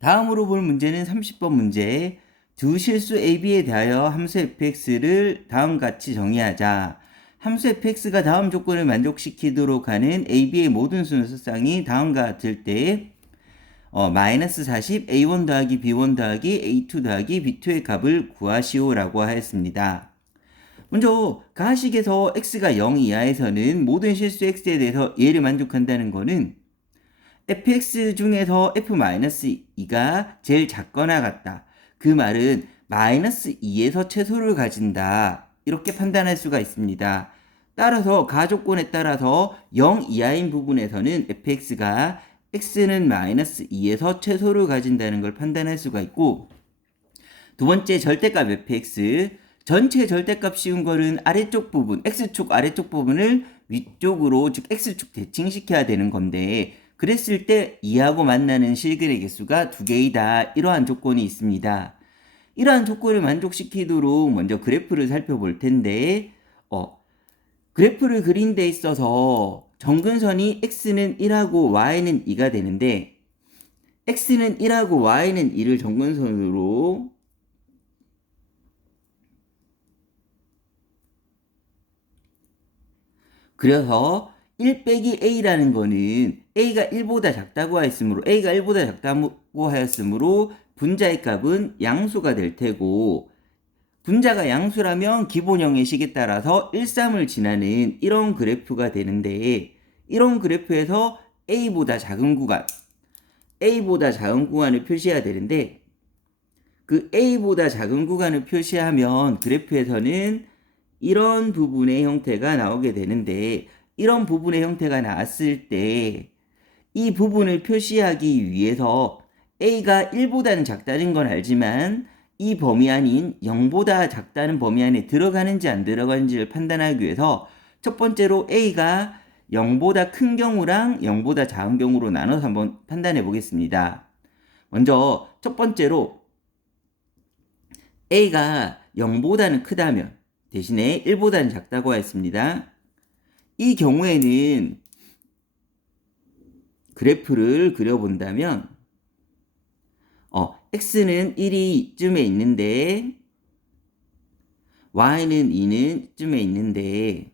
다음으로 볼 문제는 30번 문제. 두 실수 AB에 대하여 함수 fx를 다음과 같이 정의하자. 함수 fx가 다음 조건을 만족시키도록 하는 AB의 모든 순서쌍이 다음과 같을 때 마이너스 40 A1 더하기 B1 더하기 A2 더하기 B2의 값을 구하시오라고 하였습니다. 먼저 가식에서 x가 0 이하에서는 모든 실수 x에 대해서 얘를 만족한다는 것은 fx 중에서 f-2가 제일 작거나 같다. 그 말은 마이너스 2에서 최소를 가진다. 이렇게 판단할 수가 있습니다. 따라서 가조건에 따라서 0 이하인 부분에서는 fx가 x는 마이너스 2에서 최소를 가진다는 걸 판단할 수가 있고, 두 번째 절대값 fx, 전체 절대값 씌운 거는 아래쪽 부분, x축 아래쪽 부분을 위쪽으로, 즉 x축 대칭시켜야 되는 건데, 그랬을 때 2하고 만나는 실근의 개수가 2개이다. 이러한 조건이 있습니다. 이러한 조건을 만족시키도록 먼저 그래프를 살펴볼 텐데, 그래프를 그린 데 있어서 정근선이 x는 1하고 y는 2가 되는데, x는 1하고 y는 2를 정근선으로 그래서 1 빼기 a라는 거는 a가 1보다 작다고 하였으므로 a가 1보다 작다고 하였으므로 분자의 값은 양수가 될 테고, 분자가 양수라면 기본형의 식에 따라서 1, 3을 지나는 이런 그래프가 되는데, 이런 그래프에서 a보다 작은 구간을 표시해야 되는데, 그 a보다 작은 구간을 표시하면 그래프에서는 이런 부분의 형태가 나오게 되는데, 이런 부분의 형태가 나왔을 때 이 부분을 표시하기 위해서 a가 1보다는 작다는 건 알지만 이 범위 안인 0보다 작다는 범위 안에 들어가는지 안 들어가는지를 판단하기 위해서 첫 번째로 a가 0보다 큰 경우랑 0보다 작은 경우로 나눠서 한번 판단해 보겠습니다. 먼저 첫 번째로 a가 0보다는 크다면, 대신에 1보다는 작다고 했습니다. 이 경우에는 그래프를 그려본다면 x는 1이 이쯤에 있는데 y는 2는 이쯤에 있는데,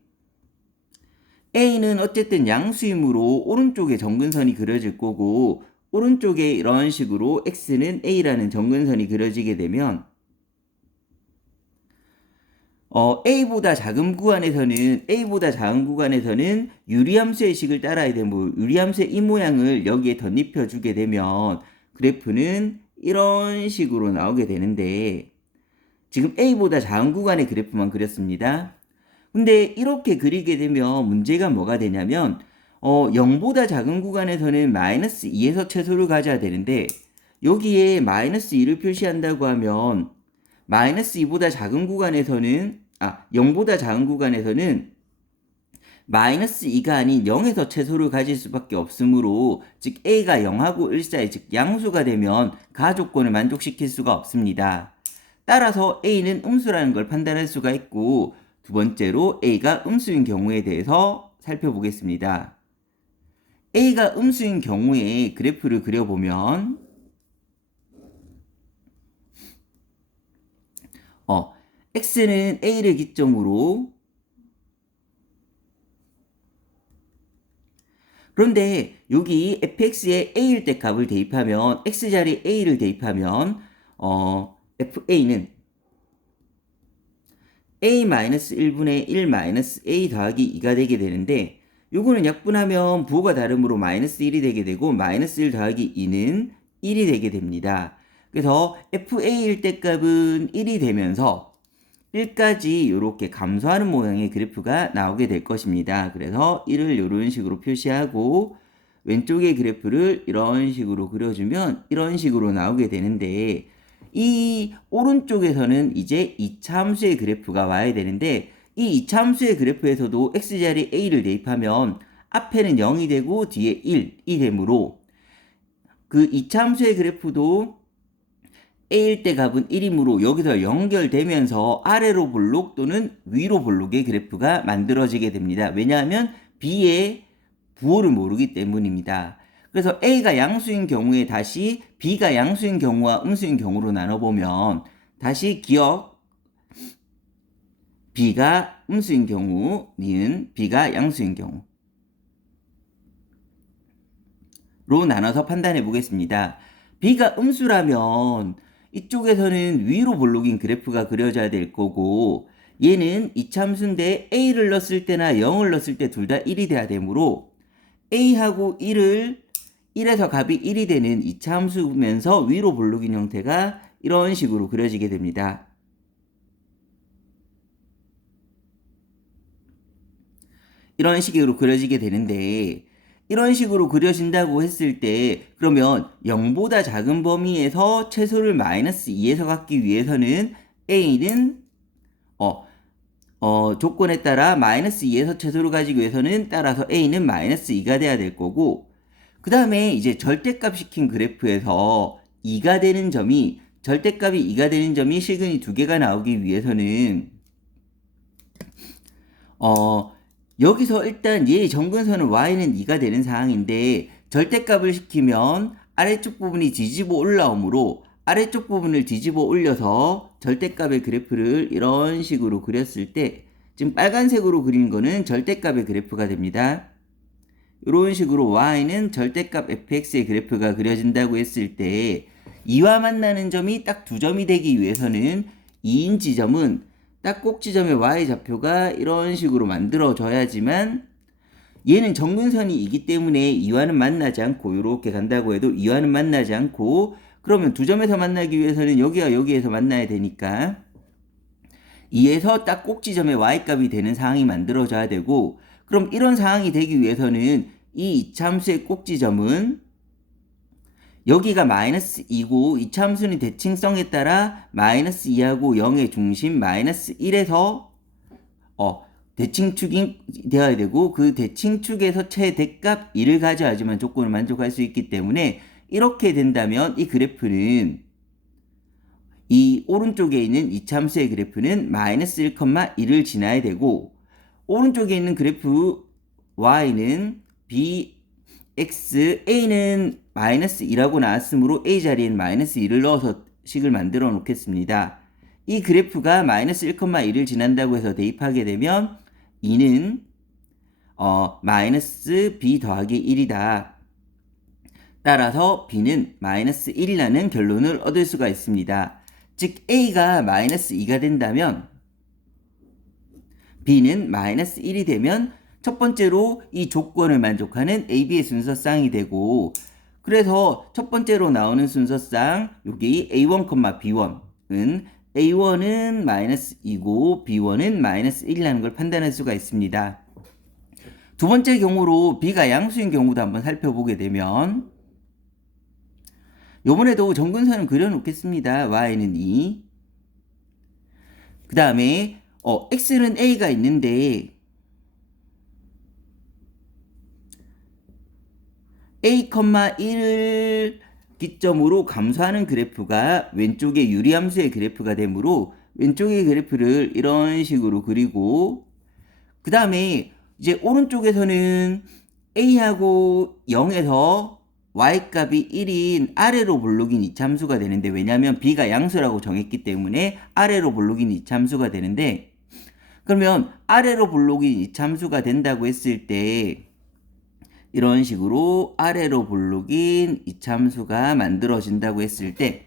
a는 어쨌든 양수이므로 오른쪽에 정근선이 그려질 거고, 오른쪽에 이런 식으로 x는 a라는 정근선이 그려지게 되면 a보다 작은 구간에서는 유리함수의 식을 따라야 되고, 유리함수의 이 모양을 여기에 덧입혀 주게 되면 그래프는 이런 식으로 나오게 되는데, 지금 a보다 작은 구간의 그래프만 그렸습니다. 근데 이렇게 그리게 되면 문제가 뭐가 되냐면 0보다 작은 구간에서는 마이너스 2에서 최소를 가져야 되는데, 여기에 마이너스 2를 표시한다고 하면 마이너스 2보다 작은 구간에서는 0보다 작은 구간에서는 마이너스 2가 아닌 0에서 최소를 가질 수밖에 없으므로, 즉 a가 0하고 1 사이, 즉 양수가 되면 가조건을 만족시킬 수가 없습니다. 따라서 a는 음수라는 걸 판단할 수가 있고, 두 번째로 a가 음수인 경우에 대해서 살펴보겠습니다. a가 음수인 경우에 그래프를 그려보면 x는 a를 기점으로, 그런데 여기 fx에 a일 때 값을 대입하면, x자리에 a를 대입하면 fa는 a-1분의 1-a 더하기 2가 되게 되는데, 요거는 약분하면 부호가 다름으로 마이너스 1이 되게 되고, 마이너스 1 더하기 2는 1이 되게 됩니다. 그래서 fa일 때 값은 1이 되면서 1까지 이렇게 감소하는 모양의 그래프가 나오게 될 것입니다. 그래서 1을 이런 식으로 표시하고 왼쪽의 그래프를 이런 식으로 그려주면 이런 식으로 나오게 되는데, 이 오른쪽에서는 이제 2차 함수의 그래프가 와야 되는데, 이 2차 함수의 그래프에서도 x자리에 a를 대입하면 앞에는 0이 되고 뒤에 1이 되므로 그 2차 함수의 그래프도 a일 때 값은 1이므로 여기서 연결되면서 아래로 볼록 또는 위로 볼록의 그래프가 만들어지게 됩니다. 왜냐하면 b의 부호를 모르기 때문입니다. 그래서 A가 양수인 경우에 다시 B가 양수인 경우와 음수인 경우로 나눠보면 다시 기억 B가 음수인 경우, 니은 B가 양수인 경우로 나눠서 판단해 보겠습니다. B가 음수라면 이쪽에서는 위로 볼록인 그래프가 그려져야 될 거고 얘는 이차함수인데 A를 넣었을 때나 0을 넣었을 때 둘 다 1이 돼야 되므로 A하고 1에서 값이 1이 되는 이차함수면서 위로 볼록인 형태가 이런 식으로 그려지게 됩니다. 이런 식으로 그려지게 되는데 이런 식으로 그려진다고 했을 때 그러면 0보다 작은 범위에서 최소를 마이너스 2에서 갖기 위해서는 A는 조건에 따라 마이너스 2에서 최소를 가지기 위해서는 따라서 A는 마이너스 2가 돼야 될 거고 그 다음에 이제 절대값 시킨 그래프에서 2가 되는 점이 절대값이 2가 되는 점이 실근이 2개가 나오기 위해서는 여기서 일단 얘 정근선은 y는 2가 되는 상황인데 절대값을 시키면 아래쪽 부분이 뒤집어 올라오므로 아래쪽 부분을 뒤집어 올려서 절대값의 그래프를 이런 식으로 그렸을 때 지금 빨간색으로 그린 거는 절대값의 그래프가 됩니다. 이런 식으로 y는 절대값 fx의 그래프가 그려진다고 했을 때 2와 만나는 점이 딱 두 점이 되기 위해서는 2인 지점은 딱 꼭지점의 y좌표가 이런 식으로 만들어져야지만 얘는 정근선이기 때문에 2와는 만나지 않고 이렇게 간다고 해도 2와는 만나지 않고 그러면 두 점에서 만나기 위해서는 여기와 여기에서 만나야 되니까 2에서 딱 꼭지점의 y값이 되는 상황이 만들어져야 되고 그럼 이런 상황이 되기 위해서는 이 이차함수의 꼭지점은 여기가 마이너스 2고 이차함수는 대칭성에 따라 마이너스 2하고 0의 중심 마이너스 1에서 대칭축이 되어야 되고 그 대칭축에서 최대값 1을 가져야지만 조건을 만족할 수 있기 때문에 이렇게 된다면 이 그래프는 이 오른쪽에 있는 이차함수의 그래프는 마이너스 1,1을 지나야 되고 오른쪽에 있는 그래프 y는 bx a는 마이너스 2라고 나왔으므로 a 자리엔 마이너스 2를 넣어서 식을 만들어 놓겠습니다. 이 그래프가 마이너스 1,1을 지난다고 해서 대입하게 되면 2는 마이너스 b 더하기 1이다. 따라서 b는 마이너스 1이라는 결론을 얻을 수가 있습니다. 즉 a가 마이너스 2가 된다면 b는 마이너스 1이 되면 첫 번째로 이 조건을 만족하는 AB의 순서쌍이 되고 그래서 첫 번째로 나오는 순서쌍 여기 A1, B1은 A1은 마이너스 2고 B1은 마이너스 1이라는 걸 판단할 수가 있습니다. 두 번째 경우로 B가 양수인 경우도 한번 살펴보게 되면 요번에도 정근선을 그려놓겠습니다. Y는 2 그 다음에 X는 A가 있는데 A, 1을 기점으로 감소하는 그래프가 왼쪽의 유리함수의 그래프가 되므로 왼쪽의 그래프를 이런 식으로 그리고 그 다음에 이제 오른쪽에서는 A하고 0에서 Y값이 1인 아래로 볼록인 이차함수가 되는데 왜냐하면 B가 양수라고 정했기 때문에 아래로 볼록인 이차함수가 되는데 그러면 아래로 볼록인 이차함수가 된다고 했을 때 이런 식으로 아래로 볼록인 이차함수가 만들어진다고 했을 때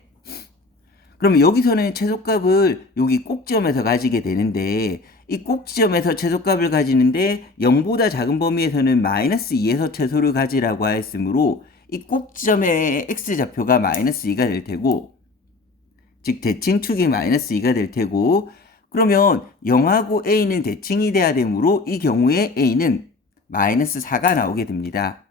그러면 여기서는 최소값을 여기 꼭지점에서 가지게 되는데 이 꼭지점에서 최소값을 가지는데 0보다 작은 범위에서는 마이너스 2에서 최소를 가지라고 하였으므로 이 꼭지점의 x좌표가 마이너스 2가 될 테고 즉 대칭축이 마이너스 2가 될 테고 그러면 0하고 a는 대칭이 돼야 되므로 이 경우에 a는 마이너스 4가 나오게 됩니다.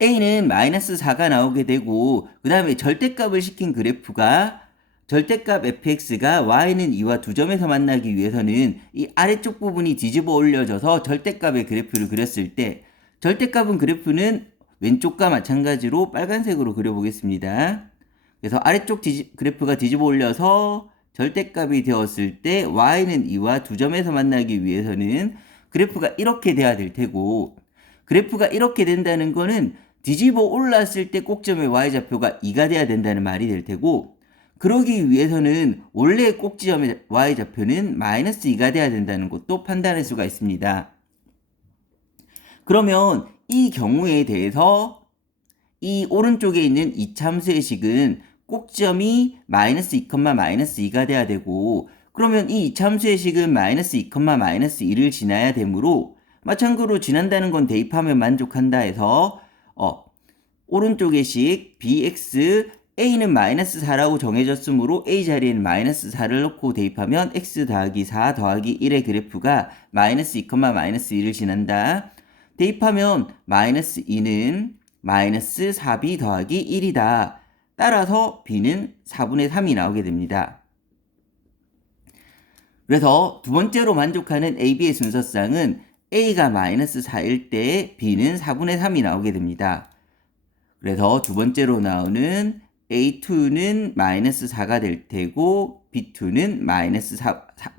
A는 마이너스 4가 나오게 되고 그 다음에 절대값을 시킨 그래프가 절대값 fx가 y는 2와 두 점에서 만나기 위해서는 이 아래쪽 부분이 뒤집어 올려져서 절대값의 그래프를 그렸을 때 절대값은 그래프는 왼쪽과 마찬가지로 빨간색으로 그려보겠습니다. 그래서 아래쪽 그래프가 뒤집어 올려서 절대값이 되었을 때 y는 2와 두 점에서 만나기 위해서는 그래프가 이렇게 돼야 될 테고 그래프가 이렇게 된다는 거는 뒤집어 올랐을 때 꼭점의 y좌표가 2가 돼야 된다는 말이 될 테고, 그러기 위해서는 원래 꼭지점의 y좌표는 마이너스 2가 돼야 된다는 것도 판단할 수가 있습니다. 그러면 이 경우에 대해서 이 오른쪽에 있는 이차함수의 식은 꼭지점이 마이너스 2, 마이너스 2가 돼야 되고, 그러면 이 이차함수의 식은 마이너스 2, 마이너스 2를 지나야 되므로 마찬가지로 지난다는 건 대입하면 만족한다 해서 오른쪽의 식 bx a는 마이너스 4라고 정해졌으므로 a 자리에는 마이너스 4를 넣고 대입하면 x 더하기 4 더하기 1의 그래프가 마이너스 2, 마이너스 2를 지난다. 대입하면 마이너스 2는 마이너스 4b 더하기 1이다. 따라서 b는 4분의 3이 나오게 됩니다. 그래서 두 번째로 만족하는 AB의 순서쌍은 A가 마이너스 4일 때 B는 4분의 3이 나오게 됩니다. 그래서 두 번째로 나오는 A2는 마이너스 4가 될 테고 B2는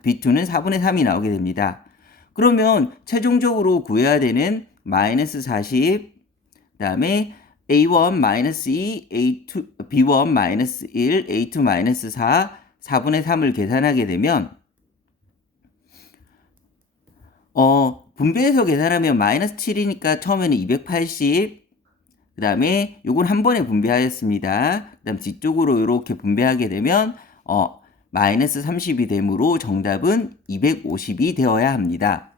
B2는 4분의 3이 나오게 됩니다. 그러면 최종적으로 구해야 되는 마이너스 40, 그 다음에 A1 마이너스 2, A2, B1 마이너스 1, A2 마이너스 4, 4분의 3을 계산하게 되면 분배해서 계산하면 마이너스 7이니까 처음에는 280, 그 다음에 요건 한 번에 분배하였습니다. 그 다음 뒤쪽으로 이렇게 분배하게 되면 마이너스 30이 되므로 정답은 250이 되어야 합니다.